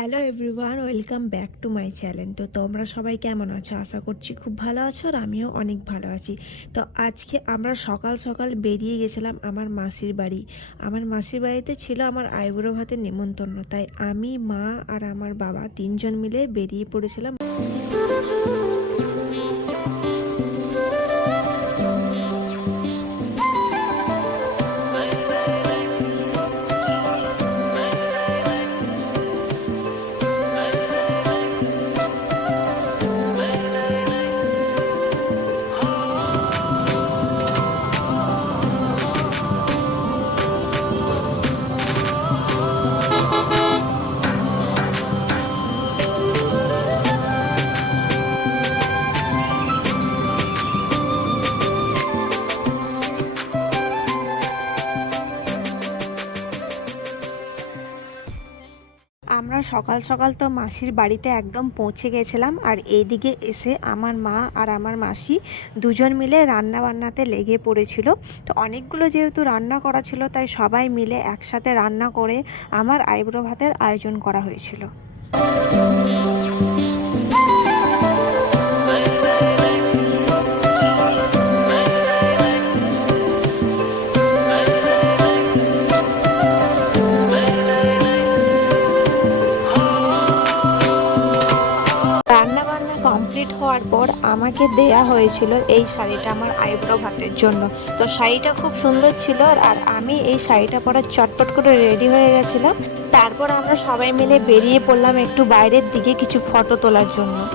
Hello everyone welcome back to my channel তো তোমরা সবাই কেমন আছো? আশা করছি খুব ভালো আছো আর আমিও অনেক ভালো আছি। তো আজকে আমরা সকাল সকাল বেরিয়ে গেছিলাম আমার মাসির বাড়ি। আমার মাসির বাড়িতে ছিল আমার আইবুড়ো ভাতের নিমন্ত্রণ। তাই আমি, মা আর আমার বাবা তিনজন মিলে বেরিয়ে পড়েছিলাম। আমরা সকাল সকাল তো মাসির বাড়িতে একদম পৌঁছে গেছিলাম আর এইদিকে এসে আমার মা আর আমার মাসি দুজন মিলে রান্না বান্নাতে লেগে পড়েছিল। তো অনেকগুলো যেহেতু রান্না করা ছিল, তাই সবাই মিলে একসাথে রান্না করে আমার আইব্রো ভাতের আয়োজন করা হয়েছিল। কমপ্লিট হওয়ার পর আমাকে দেয়া হয়েছিল এই শাড়িটা আমার আইব্রো ভাতের জন্য। তো শাড়িটা খুব সুন্দর ছিল আর- আমি এই শাড়িটা পরার চটপট করে রেডি হয়ে গেছিলাম। তারপর আমরা সবাই মিলে বেরিয়ে পড়লাম একটু বাইরের দিকে কিছু ফটো তোলার জন্য।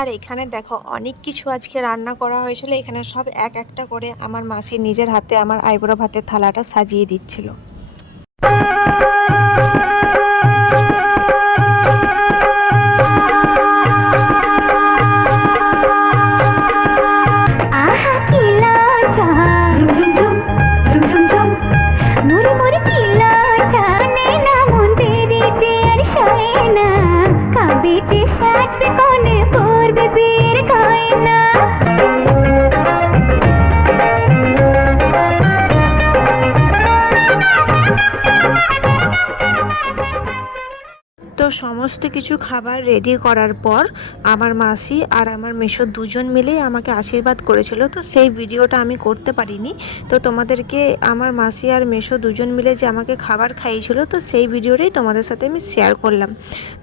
আর এখানে দেখো অনেক কিছু আজকে রান্না করা হয়েছিল। এখানে সব এক একটা করে আমার মাসি নিজের হাতে, আমার আইবুড়ো ভাতের থালাটা সাজিয়ে দিচ্ছিল। তো সমস্ত কিছু খাবার রেডি করার পর আমার মাসি আর আমার মেশো দুজন মিলেই আমাকে আশীর্বাদ করেছিল। তো সেই ভিডিওটা আমি করতে পারিনি। তো তোমাদেরকে আমার মাসি আর মেশো দুজন মিলে যে আমাকে খাবার খাইয়েছিল, তো সেই ভিডিওটাই তোমাদের সাথে আমি শেয়ার করলাম।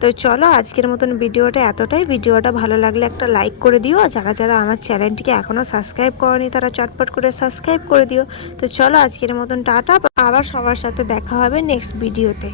তো চলো আজকের মতন ভিডিওটা এতটাই। ভিডিওটা ভালো লাগলে একটা লাইক করে দিও। আর যারা যারা আমার চ্যানেলটিকে এখনও সাবস্ক্রাইব করনি, তারা চটপট করে সাবস্ক্রাইব করে দিও। তো চলো আজকের মতন টাটা। আবার সবার সাথে দেখা হবে নেক্সট ভিডিওতে